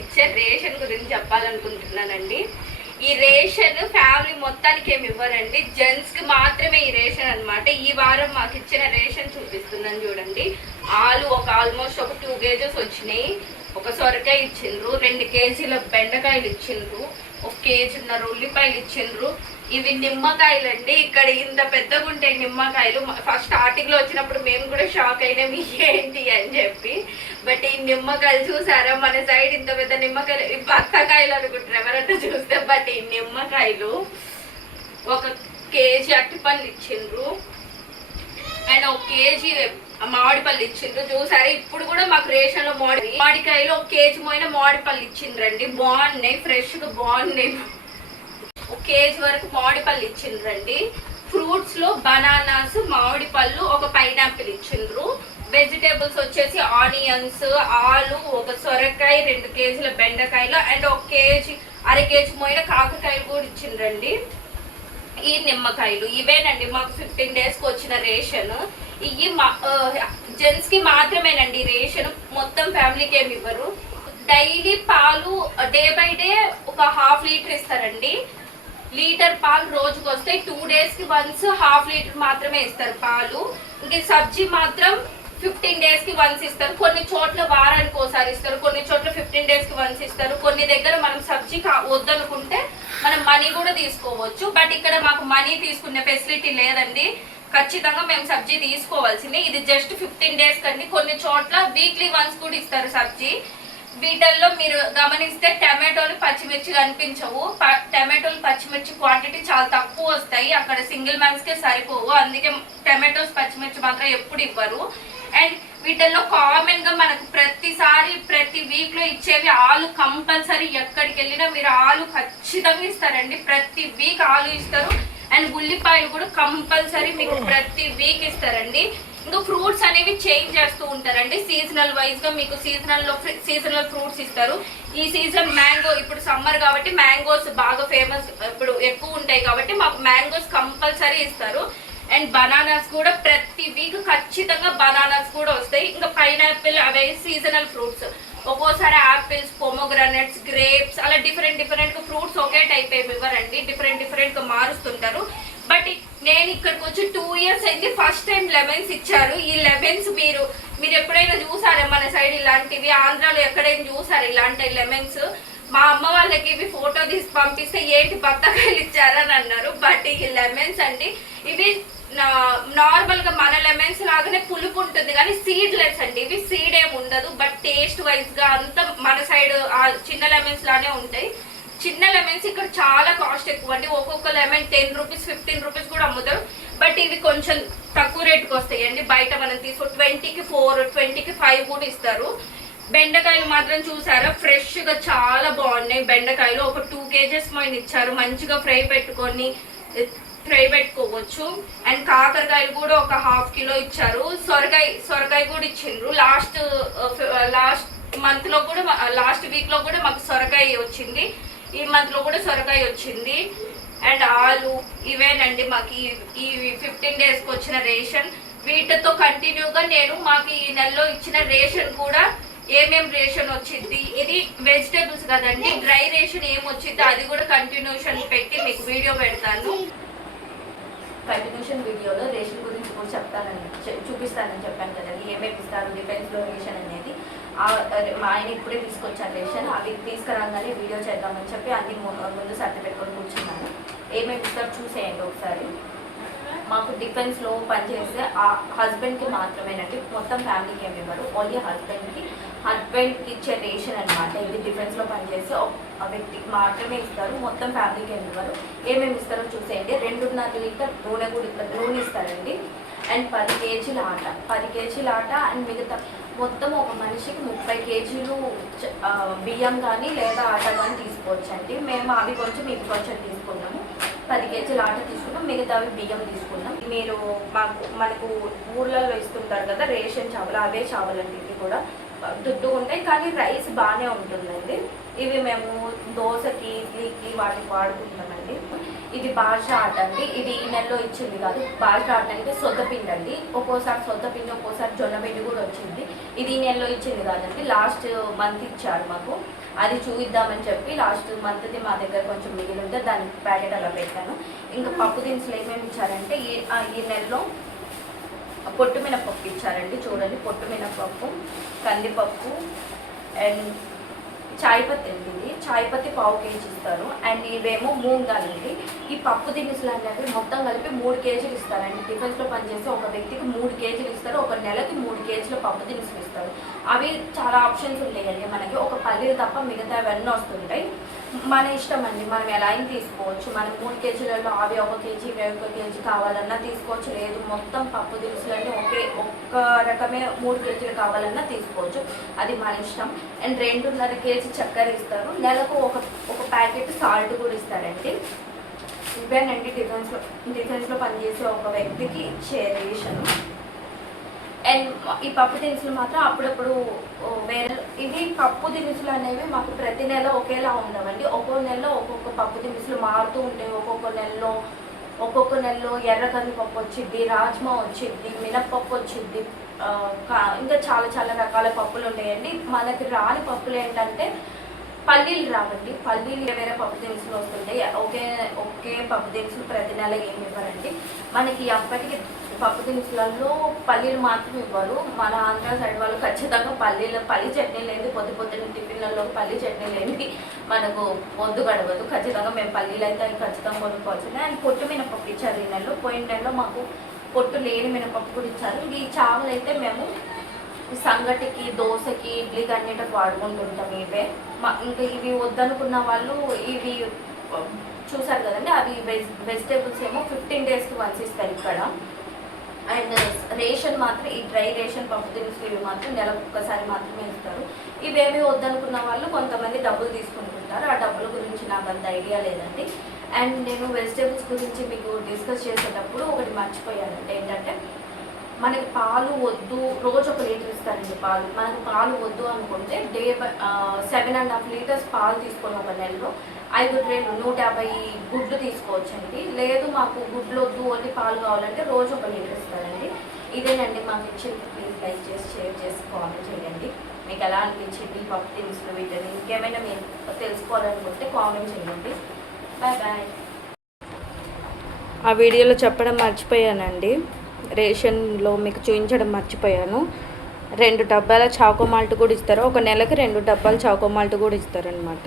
ఇచ్చే రేషన్ గురించి చెప్పాలనుకుంటున్నానండి. ఈ రేషన్ ఫ్యామిలీ మొత్తానికి ఏమి ఇవ్వరండి, జెంట్స్కి మాత్రమే ఈ రేషన్ అనమాట. ఈ వారం మాకు ఇచ్చిన రేషన్ చూపిస్తున్నాను చూడండి. ఆలు ఆల్మోస్ట్ ఒక 2 కేజెస్ వచ్చినాయి. ఒక సొరకాయ ఇచ్చిండ్రు, 2 కేజీల బెండకాయలు ఇచ్చిండ్రు, 1 కేజీన్నర ఉల్లిపాయలు ఇచ్చిండ్రు. ఇవి నిమ్మకాయలు అండి. ఇక్కడ ఇంత పెద్దగా ఉంటాయి నిమ్మకాయలు. ఫస్ట్ స్టార్టింగ్ లో వచ్చినప్పుడు మేము కూడా షాక్ అయినాం ఏంటి అని చెప్పి. బట్ ఈ నిమ్మకాయలు చూసారా, మన సైడ్ ఇంత పెద్ద నిమ్మకాయలు బత్తకాయలు అనుకుంటారు ఎవరంటే చూస్తే. బట్ ఈ నిమ్మకాయలు 1 కేజీ అరటిపళ్ళు ఇచ్చిండ్రు అండ్ 1 కేజీ మామిడిపళ్ళు ఇచ్చిండ్రు. చూసారా, ఇప్పుడు కూడా మాకు రేషన్ లో మామిడికాయలు 1 కేజీ పోయిన మామిడిపళ్ళు ఇచ్చిండ్రండి. బాగున్నాయి, ఫ్రెష్ గా బాగున్నాయి. 1 కేజీ వరకు మామిడిపళ్ళు ఇచ్చిండ్రండి. ఫ్రూట్స్ లో బనానాస్, మామిడి పళ్ళు, 1 పైనాపిల్ ఇచ్చిండ్రు. వెజిటేబుల్స్ వచ్చేసి ఆనియన్స్, ఆలు, 1 సొరకాయ, 2 కేజీల బెండకాయలు అండ్ 1 కేజీ అర కేజీ మోయిన కాకరకాయలు కూడా ఇచ్చిండ్రండి. ఈ నిమ్మకాయలు ఇవేనండి మాకు 15 డేస్కి వచ్చిన రేషన్. ఇవి జెంట్స్ కి మాత్రమేనండి రేషన్, మొత్తం ఫ్యామిలీకి ఏమి ఇవ్వరు. డైలీ పాలు డే బై డే 1 ½ లీటర్ ఇస్తారండి. లీటర్ పాలు రోజుకి వస్తాయి. 2 డేస్కి వన్స్ ½ లీటర్ మాత్రమే ఇస్తారు పాలు. ఇంక సబ్జీ మాత్రం 15 డేస్కి వన్స్ ఇస్తారు. కొన్ని చోట్ల వారానికి ఒకసారి ఇస్తారు, కొన్ని చోట్ల 15 డేస్కి వన్స్ ఇస్తారు. కొన్ని దగ్గర మనం సబ్జీ వద్దనుకుంటే మనం మనీ కూడా తీసుకోవచ్చు. బట్ ఇక్కడ మాకు మనీ తీసుకునే ఫెసిలిటీ లేదండి, ఖచ్చితంగా మేము సబ్జీ తీసుకోవాల్సిందే. ఇది జస్ట్ 15 డేస్ కండి. కొన్ని చోట్ల వీక్లీ వన్స్ కూడా ఇస్తారు సబ్జీ. వీటిల్లో మీరు గమనిస్తే టమాటోలు, పచ్చిమిర్చి కనిపించవు. టమాటోలు, పచ్చిమిర్చి క్వాంటిటీ చాలా తక్కువ వస్తాయి. అక్కడ సింగిల్ మ్యాన్స్కే సరిపోవు, అందుకే టమాటోస్, పచ్చిమిర్చి మాత్రం ఎప్పుడు ఇవ్వరు. అండ్ వీటిల్లో కామన్ గా మనకు ప్రతి వీక్ లో ఇచ్చేవి ఆలు కంపల్సరీ. ఎక్కడికి వెళ్ళినా మీరు ఆలు ఖచ్చితంగా ఇస్తారండి. ప్రతి వీక్ ఆలు ఇస్తారు. అండ్ ఉల్లిపాయలు కూడా కంపల్సరీ మీకు ప్రతి వీక్ ఇస్తారండి. ఇంకా ఫ్రూట్స్ అనేవి చేంజ్ చేస్తూ ఉంటారండి సీజనల్ వైజ్ గా. మీకు సీజనల్ ఫ్రూట్స్ ఇస్తారు. ఈ సీజన్ మ్యాంగో, ఇప్పుడు సమ్మర్ కాబట్టి మ్యాంగోస్ బాగా ఫేమస్, ఇప్పుడు ఎక్కువ ఉంటాయి కాబట్టి మాకు మ్యాంగోస్ కంపల్సరీ ఇస్తారు. అండ్ బనానాస్ కూడా ప్రతి వీక్ ఖచ్చితంగా బనానాస్ కూడా వస్తాయి. ఇంకా పైనాపిల్, అవే సీజనల్ ఫ్రూట్స్. ఒక్కోసారి ఆపిల్స్, పొమోగ్రానైట్స్, గ్రేప్స్, అలా డిఫరెంట్ ఫ్రూట్స్ ఒకే టైప్ ఏమి ఇవ్వరండి, డిఫరెంట్ గా మారుస్తుంటారు. బట్ నేను ఇక్కడికి వచ్చి 2 ఇయర్స్ అయింది. ఫస్ట్ టైం లెమన్స్ ఇచ్చారు. ఈ లెమన్స్ మీరు ఎప్పుడైనా చూసారా మన సైడ్ ఇలాంటివి? ఆంధ్రాలో ఎక్కడైనా చూసారు ఇలాంటి లెమన్స్? మా అమ్మ వాళ్ళకి ఇవి ఫోటో తీసి పంపిస్తే ఏంటి బత్తకాయలు ఇచ్చారని అన్నారు. బట్ ఈ లెమన్స్ అండి, ఇవి నార్మల్ గా మన లెమన్స్ లాగానే పులుపు ఉంటుంది కానీ సీడ్లెస్ అండి. ఇవి సీడ్ ఏమి ఉండదు. బట్ టేస్ట్ వైజ్ గా అంతా మన సైడ్ చిన్న లెమన్స్ లానే ఉంటాయి. చిన్న లెమన్స్ ఇక్కడ చాలా కాస్ట్ ఎక్కువ అండి. ఒక్కొక్క లెమన్ 10 రూపీస్, 15 రూపీస్ కూడా అమ్ముతారు. బట్ ఇవి కొంచెం తక్కువ రేటుకి వస్తాయండి. బయట మనం తీసుకో 20కి 4, 20కి 5 కూడా ఇస్తారు. బెండకాయలు మాత్రం చూసారా, ఫ్రెష్ గా చాలా బాగున్నాయి బెండకాయలు. ఒక 2 కేజెస్ మైన ఇచ్చారు. మంచిగా ఫ్రై పెట్టుకోవచ్చు. అండ్ కాకరకాయలు కూడా ఒక ½ కిలో ఇచ్చారు. సొరకాయ కూడా ఇచ్చిండ్రు. లాస్ట్ మంత్ లో కూడా, లాస్ట్ వీక్ లో కూడా మాకు సొరకాయ వచ్చింది. ఈ మంత్ లో కూడా సొరకాయ వచ్చింది. అండ్ ఆలు, ఇవేనండి మాకు ఈ 15 డేస్కి వచ్చిన రేషన్. వీటితో కంటిన్యూగా మాకు ఈ నెలలో ఇచ్చిన రేషన్ కూడా ఏమేం రేషన్ వచ్చింది, ఇది వెజిటేబుల్స్ కదండి, డ్రై రేషన్ ఏమొచ్చింది అది కూడా కంటిన్యూషన్ పెట్టి మీకు వీడియో పెడతాను. కంటిన్యూషన్ వీడియోలో రేషన్ గురించి కూడా చూపిస్తానని చెప్పాను కదండి. ఏమేమి ఇస్తారు డిఫెన్స్లో రేషన్ అనేది. మా ఆయన ఇప్పుడే తీసుకొచ్చాను రేషన్. అవి తీసుకురాగానే వీడియో చేద్దామని చెప్పి అన్ని ముందు సర్ది పెట్టుకొని కూర్చున్నాను. ఏమేమి ఇస్తారు చూసేయండి ఒకసారి. మాకు డిఫెన్స్లో పనిచేసే ఆ హస్బెండ్కి మాత్రమేనండి, మొత్తం ఫ్యామిలీకి ఏమి ఇవ్వరు. ఓన్లీ హస్బెండ్కి ఇచ్చే రేషన్ అనమాట. ఇది డిఫెన్స్లో పనిచేసే ఆ వ్యక్తికి మాత్రమే ఇస్తారు, మొత్తం ఫ్యామిలీకి ఏమి ఇవ్వరు. ఏమేమి ఇస్తారో చూసేయండి. 2.5 లీటర్ నూనె ఇస్తారండి. అండ్ 10 కేజీల ఆట అండ్ మిగతా మొత్తం ఒక మనిషికి 30 కేజీలు బియ్యం కానీ లేదా ఆట కానీ తీసుకోవచ్చండి. మేము అవి కొంచెం ఇవి కొంచెం తీసుకున్నాము. 10 కేజీల ఆట తీసుకున్నాం, మిగతావి బియ్యం తీసుకున్నాం. మీరు మనకు ఊర్లలో ఇస్తుంటారు కదా రేషన్ చావలు, అవే చావలండి. ఇవి కూడా దుడ్డు ఉంటాయి కానీ రైస్ బాగానే ఉంటుందండి. ఇవి మేము దోశకి, ఇడ్లీకి వాటికి వాడుకుంటామండి. ఇది బాషా ఆట అండి. ఇది ఈ నెలలో ఇచ్చింది కాదు. బాషా ఆట అంటే సొద్దపిండి అండి. ఒక్కోసారి సొద్దపిండి, ఒక్కోసారి జొన్నపిండి కూడా వచ్చింది. ఇది ఈ నెలలో ఇచ్చింది కాదండి, లాస్ట్ మంత్ ఇచ్చారు మాకు. అది చూద్దామని చెప్పి లాస్ట్ మంత్ది మా దగ్గర కొంచెం మిగిలి ఉంటే దాని ప్యాకెట్ అలా పెట్టాను. ఇంకా పప్పు దినుసులు ఏమేమి ఇచ్చారంటే ఈ నెలలో పొట్టు మినపప్పు ఇచ్చారండి. చూడండి, పొట్టు మినపప్పు, కందిపప్పు అండ్ చాయ్ పత్తి అండి. ఇది చాయ్ పత్తి 1/2 కేజీ ఇస్తారు. అండ్ ఇవేమో మూంగాలు అండి. ఈ పప్పు దినుసులు అనేవి మొత్తం కలిపి 3 కేజీలు ఇస్తారండి. టిఫిన్స్లో పనిచేస్తే ఒక వ్యక్తికి 3 కేజీలు ఇస్తారు. ఒక నెలకి 3 కేజీల పప్పు దినుసులు ఇస్తారు. అవి చాలా ఆప్షన్స్ ఉంటాయండి మనకి. ఒక పల్లీలు తప్ప మిగతా అవన్నీ వస్తుంటాయి. మన ఇష్టం అండి, మనం ఎలా అయినా తీసుకోవచ్చు. మనం 3 కేజీలలో అవి 1 కేజీ, ఇవి 1 కేజీ కావాలన్నా తీసుకోవచ్చు. లేదు మొత్తం పప్పు దినుసులన్నీ ఒక్క రకమే 3 కేజీలు కావాలన్నా తీసుకోవచ్చు. అది మన ఇష్టం. అండ్ 2.5 కేజీ చక్కెర ఇస్తారు. నెలకు ఒక ప్యాకెట్ సాల్ట్ కూడా ఇస్తారండి. ఇవేనండి టిఫిన్స్లో పనిచేసే ఒక వ్యక్తికి ఇచ్చే రేషన్. అండ్ ఈ పప్పు దినుసులు మాత్రం అప్పుడప్పుడు వేరే. ఇవి పప్పు దినుసులు అనేవి మాకు ప్రతి నెల ఒకేలా ఉండవండి. ఒక్కో నెలలో ఒక్కొక్క పప్పు దినుసులు మారుతూ ఉంటాయి. ఒక్కొక్క నెలలో ఎర్ర కందిపప్పు వచ్చిద్ది, రాజ్మా వచ్చిద్ది, మినప్పప్పు వచ్చిద్ది, ఇంకా చాలా చాలా రకాల పప్పులు ఉంటాయండి. మనకి రాని పప్పులు ఏంటంటే పల్లీలు రావండి. పల్లీలు వేరే పప్పు దినుసులు వస్తుంటాయి. ఒకే పప్పు దినుసులు ప్రతి నెల ఏమి ఇవ్వరండి మనకి. అప్పటికి పప్పు దినుసులలో పల్లీలు మాత్రం ఇవ్వరు. మన ఆంధ్ర సైడ్ వాళ్ళు ఖచ్చితంగా పల్లి చట్నీ లేని పొద్దున్న టిఫిన్లలో పల్లి చట్నీ లేని మనకు పొద్దు గడవదు. ఖచ్చితంగా మేము పల్లీలు అయితే ఖచ్చితంగా కొనుక్కోవాల్సిందే. అండ్ పొట్టు మినపప్పు ఇచ్చారు ఈ నెలలో. పోయిన నెలలో మాకు పొట్టు లేని మినపప్పు కూడా ఇచ్చారు. ఈ చావలు అయితే మేము సంగటికి, దోశకి, ఇడ్లీకి అన్నిటికి వాడుకుంటుంటాం. ఇంకా ఇవి వద్దనుకున్న వాళ్ళు ఇవి చూసారు కదండి. అవి వెజిటేబుల్స్ ఏమో 15 డేస్కి వన్స్ ఇస్తారు ఇక్కడ. అండ్ రేషన్ మాత్రం ఈ డ్రై రేషన్ పప్పు దినుసులు ఇవి మాత్రం నెలకు ఒక్కసారి మాత్రమే ఇస్తారు. ఇవేమీ వద్దనుకున్న వాళ్ళు కొంతమంది డబ్బులు తీసుకుంటుంటారు. ఆ డబ్బుల గురించి నాకు అంత ఐడియా లేదండి. అండ్ నేను వెజిటేబుల్స్ గురించి మీకు డిస్కస్ చేసేటప్పుడు ఒకటి మర్చిపోయానంటే ఏంటంటే, మనకి పాలు వద్దు, రోజు 1 లీటర్ ఇస్తారండి పాలు. మనకు పాలు వద్దు అనుకుంటే 7.5 లీటర్స్ పాలు తీసుకొని ఒక నెలలో 5 ట్రేలు 150 గుడ్లు తీసుకోవచ్చండి. లేదు మాకు గుడ్లు వద్దు, ఓన్లీ పాలు కావాలంటే రోజు 1 లీటర్ ఇస్తారండి. ఇదేనండి మాకు ఇచ్చింది. ప్లీజ్ లైక్ చేసి, షేర్ చేసి, కామెంట్ చేయండి. మీకు ఎలా అనిపించింది పప్పు దినుసులు వీటిని. ఇంకేమైనా మీరు తెలుసుకోవాలనుకుంటే కామెంట్ చేయండి. Bye bye. ఆ వీడియోలో చెప్పడం మర్చిపోయానండి. రేషన్లో మీకు చూపించడం మర్చిపోయాను. 2 డబ్బాల చాకో మాల్ట్ కూడా ఇస్తారు. ఒక నెలకి 2 డబ్బాలు చాకో మాల్ట్ కూడా ఇస్తారనమాట.